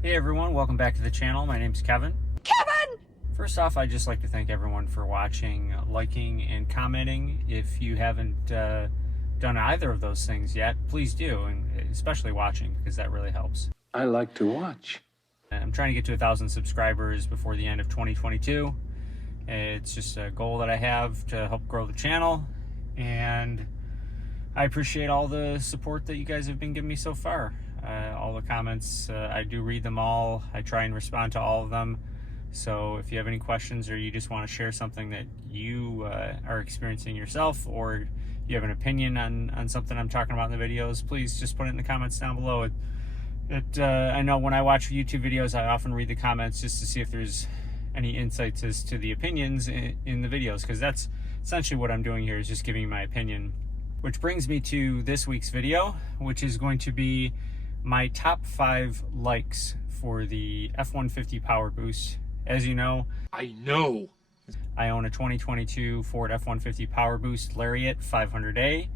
Hey everyone, welcome back to the channel. My name's Kevin. Kevin! First off, I'd just like to thank everyone for watching, liking, and commenting. If you haven't done either of those things yet, please do, and especially watching, because that really helps. I like to watch. I'm trying to get to 1,000 subscribers before the end of 2022. It's just a goal that I have to help grow the channel, and I appreciate all the support that you guys have been giving me so far. All the comments, I do read them all. I try and respond to all of them. So if you have any questions or you just want to share something that you are experiencing yourself, or you have an opinion on something I'm talking about in the videos, please just put it in the comments down below. I know when I watch YouTube videos, I often read the comments just to see if there's any insights as to the opinions in the videos, because that's essentially what I'm doing here, is just giving you my opinion. Which brings me to this week's video, which is going to be my top 5 likes for the F150 Powerboost. As you know, I own a 2022 Ford F150 Powerboost Lariat 500A,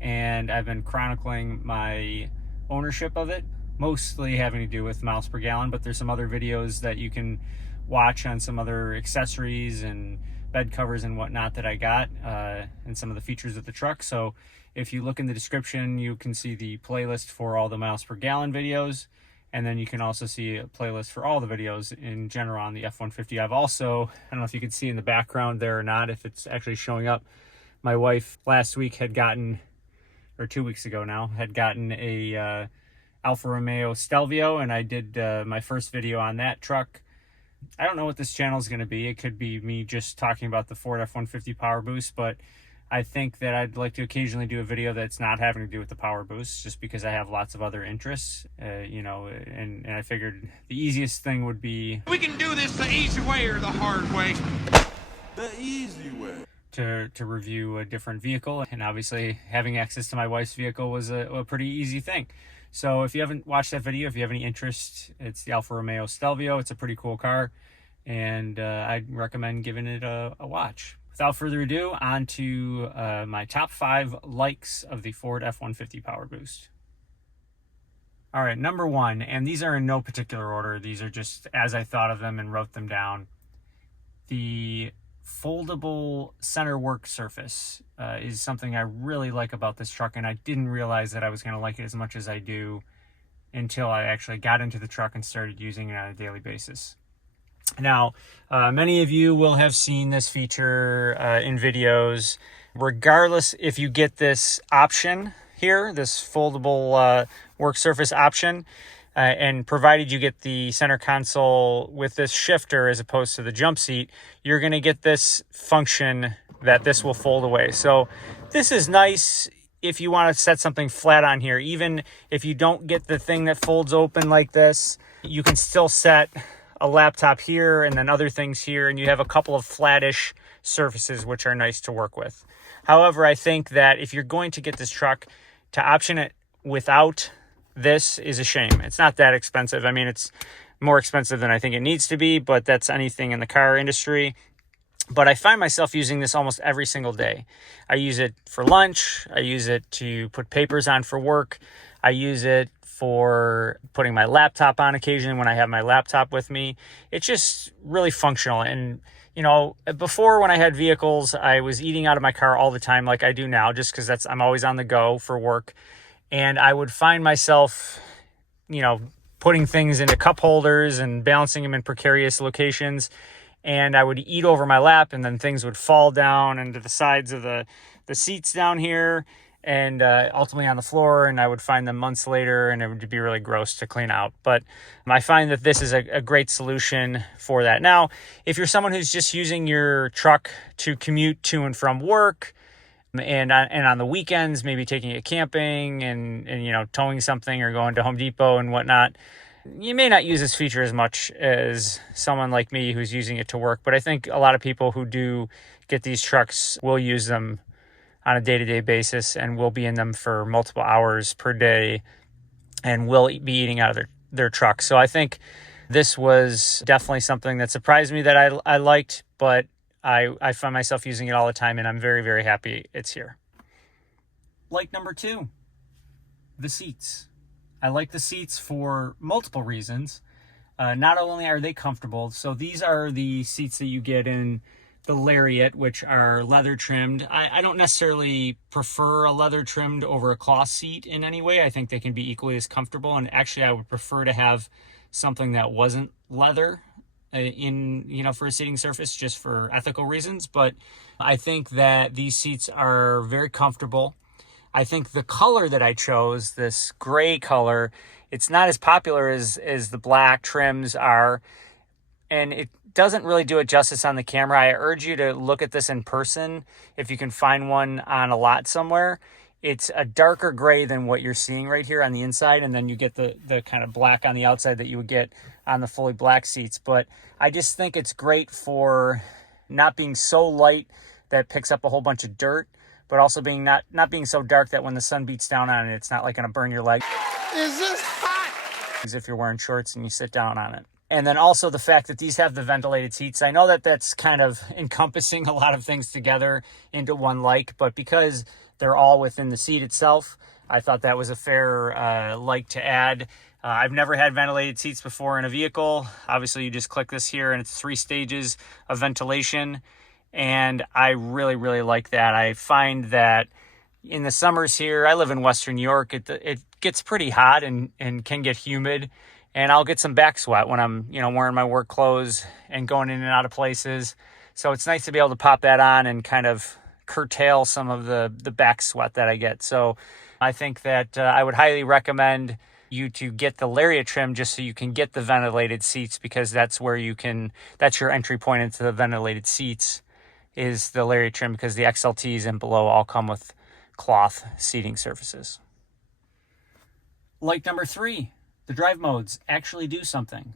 and I've been chronicling my ownership of it, mostly having to do with miles per gallon, but there's some other videos that you can watch on some other accessories and bed covers and whatnot that I got, and some of the features of the truck. So if you look in the description, you can see the playlist for all the miles per gallon videos, and then you can also see a playlist for all the videos in general on the F-150. I've also, I don't know if you can see in the background there or not, if it's actually showing up, my wife last week had gotten, or 2 weeks ago now, had gotten a Alfa Romeo Stelvio, and I did my first video on that truck. I don't know what this channel is going to be. It could be me just talking about the Ford F-150 Powerboost, but I think that I'd like to occasionally do a video that's not having to do with the Powerboost, just because I have lots of other interests, and I figured the easiest thing would be... We can do this the easy way or the hard way. The easy way. To review a different vehicle, and obviously having access to my wife's vehicle was a pretty easy thing. So if you haven't watched that video, if you have any interest, it's the Alfa Romeo Stelvio. It's a pretty cool car, and I'd recommend giving it a watch. Without further ado, on to my top 5 likes of the Ford F-150 Powerboost. All right, number 1, and these are in no particular order. These are just as I thought of them and wrote them down. The foldable center work surface is something I really like about this truck, and I didn't realize that I was going to like it as much as I do until I actually got into the truck and started using it on a daily basis. Now, many of you will have seen this feature in videos. Regardless if you get this option here, this foldable work surface option, and provided you get the center console with this shifter as opposed to the jump seat, you're going to get this function that this will fold away. So this is nice if you want to set something flat on here. Even if you don't get the thing that folds open like this, you can still set a laptop here and then other things here, and you have a couple of flattish surfaces which are nice to work with. However, I think that if you're going to get this truck, to option it without this is a shame. It's not that expensive. I mean, it's more expensive than I think it needs to be, but that's anything in the car industry. But I find myself using this almost every single day. I use it for lunch. I use it to put papers on for work. I use it for putting my laptop on occasionally when I have my laptop with me. It's just really functional. And, you know, before when I had vehicles, I was eating out of my car all the time like I do now, just because I'm always on the go for work. And I would find myself, you know, putting things into cup holders and balancing them in precarious locations. And I would eat over my lap, and then things would fall down into the sides of the seats down here, and ultimately on the floor, and I would find them months later, and it would be really gross to clean out. But I find that this is a great solution for that. Now, if you're someone who's just using your truck to commute to and from work, and on the weekends, maybe taking it camping and you know, towing something or going to Home Depot and whatnot, you may not use this feature as much as someone like me who's using it to work. But I think a lot of people who do get these trucks will use them on a day-to-day basis and will be in them for multiple hours per day and will be eating out of their truck. So I think this was definitely something that surprised me that I liked, but I find myself using it all the time, and I'm very, very happy it's here. Like number 2, the seats. I like the seats for multiple reasons. Not only are they comfortable, so these are the seats that you get in the Lariat, which are leather trimmed. I don't necessarily prefer a leather trimmed over a cloth seat in any way. I think they can be equally as comfortable, and actually I would prefer to have something that wasn't leather for a seating surface, just for ethical reasons. But I think that these seats are very comfortable. I think the color that I chose, this gray color, it's not as popular as the black trims are, and it doesn't really do it justice on the camera. I urge you to look at this in person if you can find one on a lot somewhere. It's a darker gray than what you're seeing right here on the inside, and then you get the kind of black on the outside that you would get on the fully black seats. But I just think it's great for not being so light that it picks up a whole bunch of dirt, but also being not being so dark that when the sun beats down on it, it's not like going to burn your leg. Is this hot? As if you're wearing shorts and you sit down on it. And then also the fact that these have the ventilated seats. I know that that's kind of encompassing a lot of things together into one but because they're all within the seat itself, I thought that was a fair to add. I've never had ventilated seats before in a vehicle. Obviously, you just click this here and it's 3 stages of ventilation. And I really, really like that. I find that in the summers here, I live in Western New York, it gets pretty hot and can get humid. And I'll get some back sweat when I'm, wearing my work clothes and going in and out of places. So it's nice to be able to pop that on and kind of curtail some of the back sweat that I get. So I think that I would highly recommend you to get the Lariat trim just so you can get the ventilated seats, because that's where that's your entry point into the ventilated seats is the Lariat trim, because the XLTs and below all come with cloth seating surfaces. Number 3, the drive modes actually do something.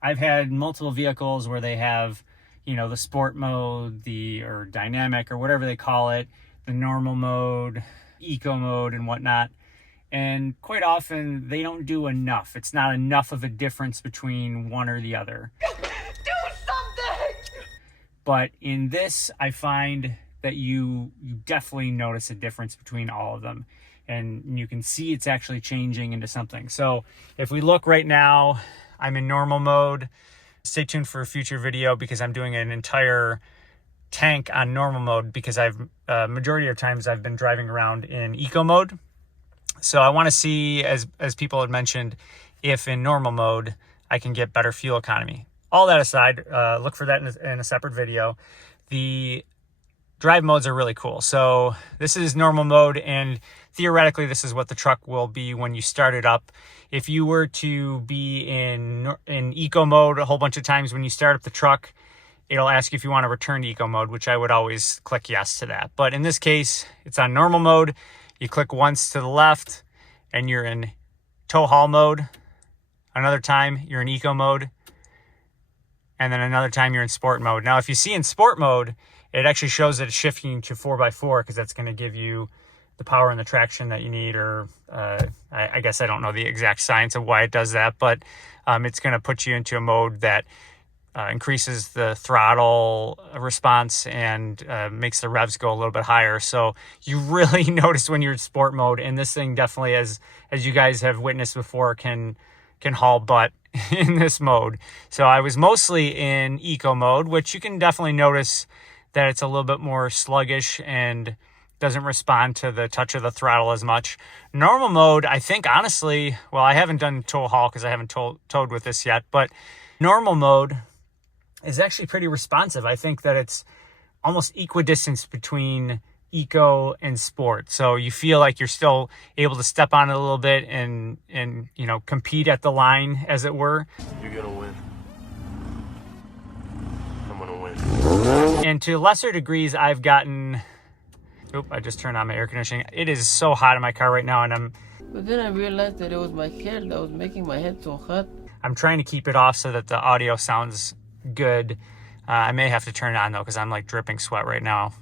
I've had multiple vehicles where they have, the sport mode, or dynamic, or whatever they call it, the normal mode, eco mode, and whatnot. And quite often they don't do enough. It's not enough of a difference between one or the other. Do something! But in this, I find that you definitely notice a difference between all of them. And you can see it's actually changing into something. So if we look right now, I'm in normal mode. Stay tuned for a future video because I'm doing an entire tank on normal mode, because majority of times I've been driving around in eco mode. So I want to see, as people had mentioned, if in normal mode I can get better fuel economy. All that aside, look for that in a separate video. The drive modes are really cool. So this is normal mode, and theoretically this is what the truck will be when you start it up. If you were to be in eco mode a whole bunch of times when you start up the truck, it'll ask you if you want to return to eco mode, which I would always click yes to that. But in this case, it's on normal mode. You click once to the left and you're in tow haul mode. Another time you're in eco mode. And then another time you're in sport mode. Now, if you see in sport mode, it actually shows that it's shifting to 4x4, because that's going to give you the power and the traction that you need. Or I guess I don't know the exact science of why it does that, but it's going to put you into a mode that increases the throttle response and makes the revs go a little bit higher. So you really notice when you're in sport mode, and this thing definitely, as you guys have witnessed before, can haul butt in this mode. So I was mostly in eco mode, which you can definitely notice that it's a little bit more sluggish and doesn't respond to the touch of the throttle as much. Normal mode, I think, honestly, well, I haven't done tow haul because I haven't towed with this yet, but normal mode is actually pretty responsive. I think that it's almost equidistant between eco and sport. So you feel like you're still able to step on it a little bit and compete at the line, as it were. You're gonna win. I'm gonna win. And to lesser degrees, I've gotten... I just turned on my air conditioning. It is so hot in my car right now, and But then I realized that it was my head that was making my head so hot. I'm trying to keep it off so that the audio sounds good. I may have to turn it on though, because I'm like dripping sweat right now.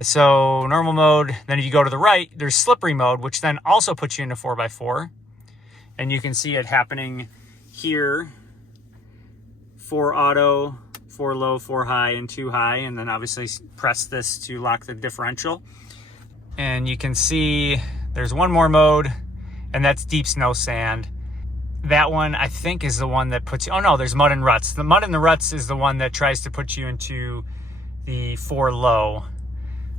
So normal mode, then if you go to the right, there's slippery mode, which then also puts you into 4x4. And you can see it happening here. 4 auto, 4 low, 4 high, and 2 high. And then obviously press this to lock the differential. And you can see there's one more mode, and that's deep snow sand. that one, I think, is the one that puts you... Oh, no, there's mud and ruts. The mud and the ruts is the one that tries to put you into the 4 low,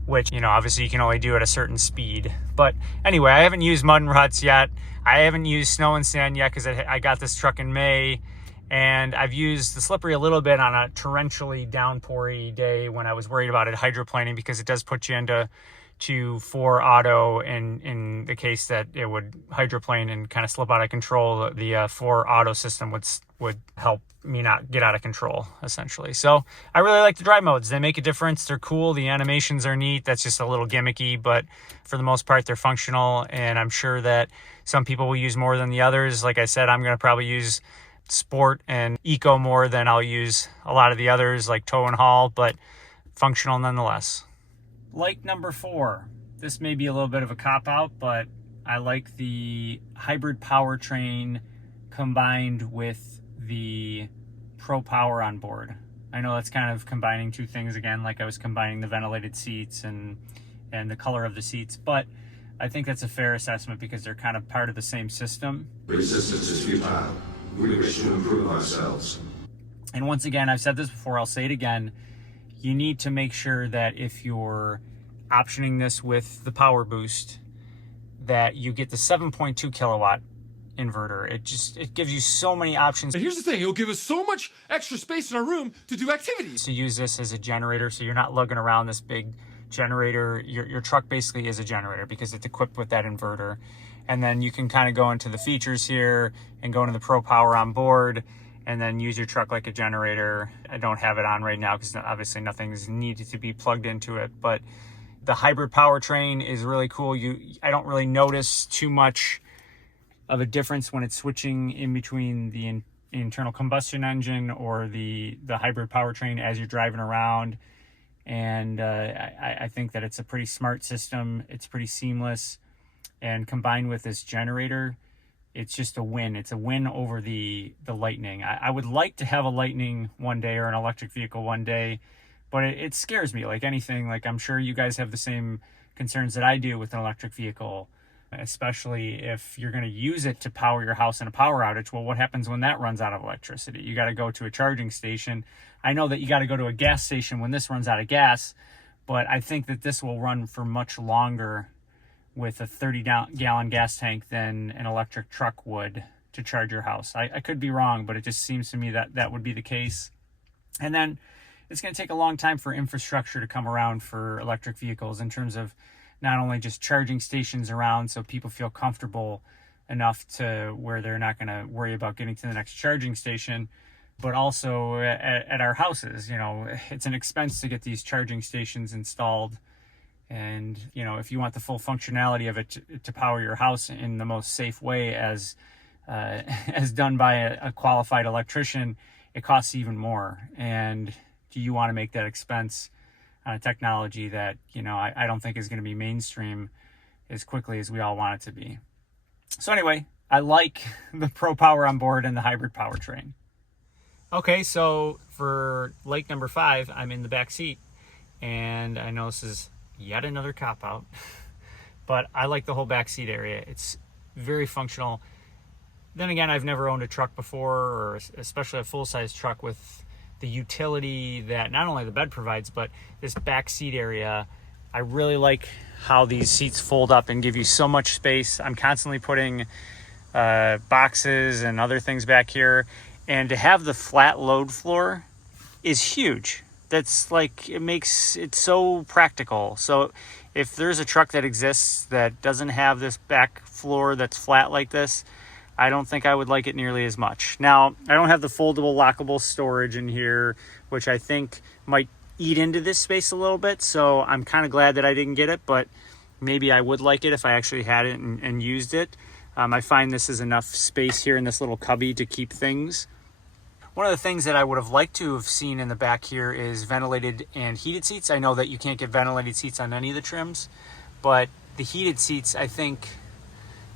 which, you know, obviously you can only do at a certain speed. But anyway, I haven't used mud and ruts yet. I haven't used snow and sand yet because I got this truck in May. And I've used the slippery a little bit on a torrentially downpoury day when I was worried about it hydroplaning, because it does put you into 4 auto in the case that it would hydroplane and kind of slip out of control. The 4 auto system would help me not get out of control, essentially. So I really like the dry modes. They make a difference. They're cool. The animations are neat. That's just a little gimmicky, but for the most part, they're functional. And I'm sure that some people will use more than the others. Like I said, I'm going to probably use Sport and Eco more than I'll use a lot of the others like Tow and Haul, but functional nonetheless. Like number 4, this may be a little bit of a cop-out, but I like the hybrid powertrain combined with the Pro Power on board. I know that's kind of combining 2 things again, like I was combining the ventilated seats and the color of the seats, but I think that's a fair assessment because they're kind of part of the same system. Resistance is futile. We wish to improve ourselves. And once again, I've said this before, I'll say it again, you need to make sure that if you're optioning this with the Powerboost, that you get the 7.2 kilowatt inverter. It gives you so many options. And here's the thing, it'll give us so much extra space in our room to do activities. To use this as a generator, so you're not lugging around this big generator. Your truck basically is a generator because it's equipped with that inverter. And then you can kind of go into the features here and go into the Pro Power on board and then use your truck like a generator. I don't have it on right now because obviously nothing's needed to be plugged into it, but the hybrid powertrain is really cool. I don't really notice too much of a difference when it's switching in between the internal combustion engine or the hybrid powertrain as you're driving around. And I think that it's a pretty smart system. It's pretty seamless. And combined with this generator, it's just a win. It's a win over the Lightning. I would like to have a Lightning one day or an electric vehicle one day, but it scares me like anything. Like I'm sure you guys have the same concerns that I do with an electric vehicle, especially if you're going to use it to power your house in a power outage. Well, what happens when that runs out of electricity? You got to go to a charging station. I know that you got to go to a gas station when this runs out of gas, but I think that this will run for much longer with a 30-gallon gas tank than an electric truck would to charge your house. I could be wrong, but it just seems to me that that would be the case. And then it's going to take a long time for infrastructure to come around for electric vehicles in terms of not only just charging stations around so people feel comfortable enough to where they're not going to worry about getting to the next charging station, but also at our houses. You know, it's an expense to get these charging stations installed. And, you know, if you want the full functionality of it to power your house in the most safe way as done by a qualified electrician, it costs even more. And do you want to make that expense on a technology that, you know, I don't think is going to be mainstream as quickly as we all want it to be? So anyway, I like the Pro Power on board and the hybrid powertrain. Okay, so for lake number 5, I'm in the back seat. And I know this is yet another cop-out, but I like the whole back seat area. It's very functional. Then again, I've never owned a truck before, or especially a full-size truck with the utility that not only the bed provides, but this back seat area. I really like how these seats fold up and give you so much space. I'm constantly putting boxes and other things back here, and to have the flat load floor is huge. That's like, it makes it so practical. So if there's a truck that exists that doesn't have this back floor that's flat like this, I don't think I would like it nearly as much. Now, I don't have the foldable lockable storage in here, which I think might eat into this space a little bit. So I'm kind of glad that I didn't get it, but maybe I would like it if I actually had it and used it. I find this is enough space here in this little cubby to keep things. One of the things that I would have liked to have seen in the back here is ventilated and heated seats. I know that you can't get ventilated seats on any of the trims, but the heated seats, I think,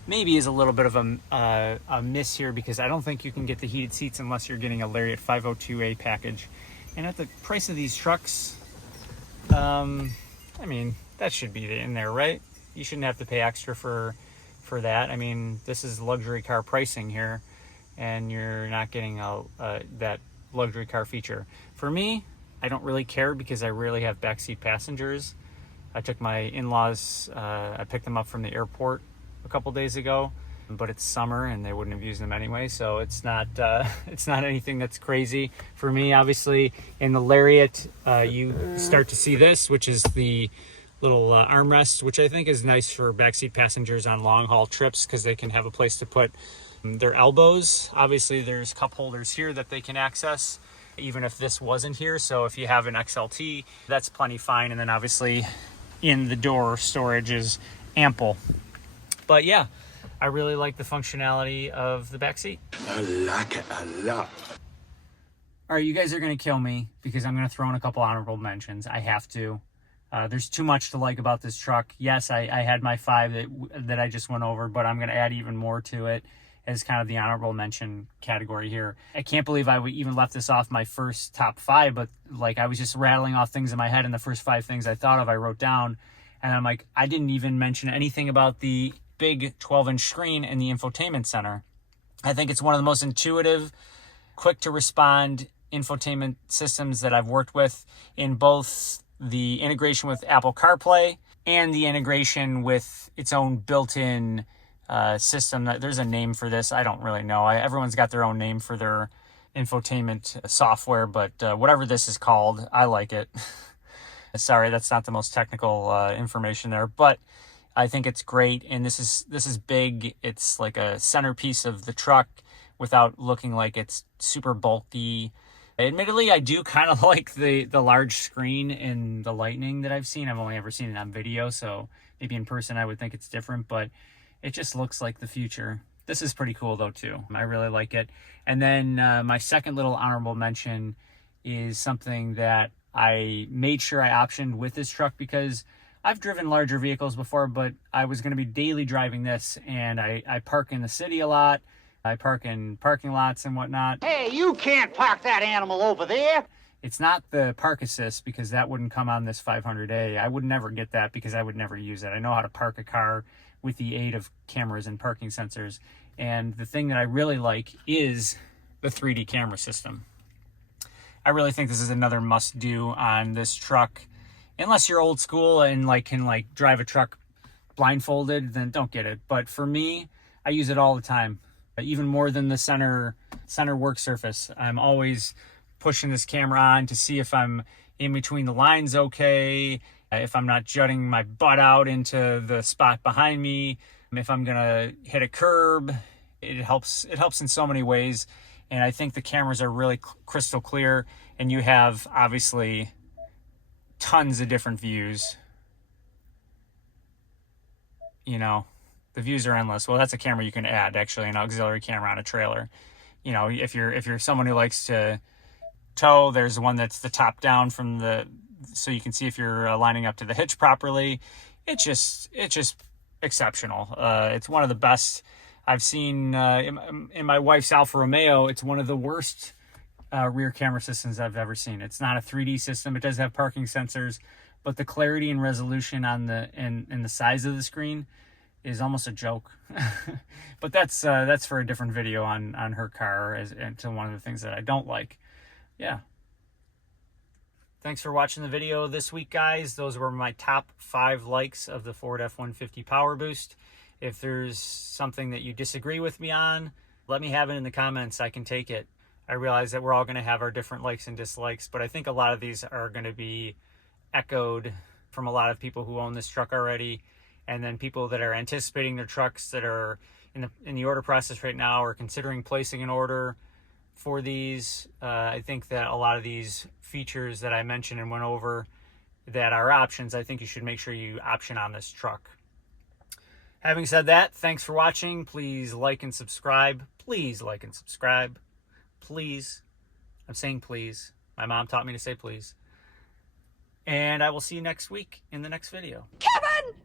maybe is a little bit of a miss here, because I don't think you can get the heated seats unless you're getting a Lariat 502A package. And at the price of these trucks, I mean, that should be in there, right? You shouldn't have to pay extra for that. I mean, this is luxury car pricing here. and you're not getting that luxury car feature. For me, I don't really care because I rarely have backseat passengers. I took my in-laws, I picked them up from the airport a couple days ago, but it's summer and they wouldn't have used them anyway, so it's not anything that's crazy for me. Obviously, in the Lariat, you start to see this, which is the little armrest, which I think is nice for backseat passengers on long-haul trips because they can have a place to put their elbows. Obviously, there's cup holders here that they can access, even if this wasn't here. So if you have an XLT, that's plenty fine. And then obviously in the door, storage is ample. But yeah, I really like the functionality of the back seat. I like it a lot. All right, you guys are going to kill me because I'm going to throw in a couple honorable mentions. I have to. There's too much to like about this truck. Yes, I had my 5 that I just went over, but I'm going to add even more to it as kind of the honorable mention category here. I can't believe I even left this off my first top 5, but like I was just rattling off things in my head, and the first 5 things I thought of, I wrote down, and I'm like, I didn't even mention anything about the big 12-inch screen in the infotainment center. I think it's one of the most intuitive, quick to respond infotainment systems that I've worked with, in both the integration with Apple CarPlay and the integration with its own built-in system. There's a name for this. I don't really know. Everyone's got their own name for their infotainment software, but whatever this is called, I like it. Sorry, that's not the most technical information there, but I think it's great. And this is big. It's like a centerpiece of the truck without looking like it's super bulky. Admittedly, I do kind of like the large screen in the Lightning that I've seen. I've only ever seen it on video, so maybe in person I would think it's different, but it just looks like the future. This is pretty cool though too. I really like it. And then my second little honorable mention is something that I made sure I optioned with this truck because I've driven larger vehicles before, but I was going to be daily driving this, and I park in the city a lot. I park in parking lots and whatnot. Hey, you can't park that animal over there. It's not the park assist because that wouldn't come on this 500A. I would never get that because I would never use it. I know how to park a car with the aid of cameras and parking sensors. And the thing that I really like is the 3D camera system. I really think this is another must-do on this truck. Unless you're old school and can drive a truck blindfolded, then don't get it. But for me, I use it all the time. Even more than the center work surface. I'm always pushing this camera on to see if I'm in between the lines okay, if I'm not jutting my butt out into the spot behind me, if I'm gonna hit a curb. It helps in so many ways, and I think the cameras are really crystal clear, and you have obviously tons of different views. You know, the views are endless. Well, that's a camera you can add, actually, an auxiliary camera on a trailer. You know, if you're someone who likes to tow, there's one that's the top down so you can see if you're lining up to the hitch properly. It's just exceptional. It's one of the best I've seen in my wife's Alfa Romeo. It's one of the worst rear camera systems I've ever seen. It's not a 3D system. It does have parking sensors, but the clarity and resolution on and the size of the screen is almost a joke. But that's for a different video on her car, and to one of the things that I don't like. Yeah. Thanks for watching the video this week, guys. Those were my top 5 likes of the Ford F-150 Powerboost. If there's something that you disagree with me on, let me have it in the comments. I can take it. I realize that we're all going to have our different likes and dislikes, but I think a lot of these are going to be echoed from a lot of people who own this truck already, and then people that are anticipating their trucks that are in the order process right now or considering placing an order for these. I think that a lot of these features that I mentioned and went over that are options, I think you should make sure you option on this truck. Having said that, thanks for watching. Please like and subscribe. Please like and subscribe. Please. I'm saying please. My mom taught me to say please. And I will see you next week in the next video. Kevin!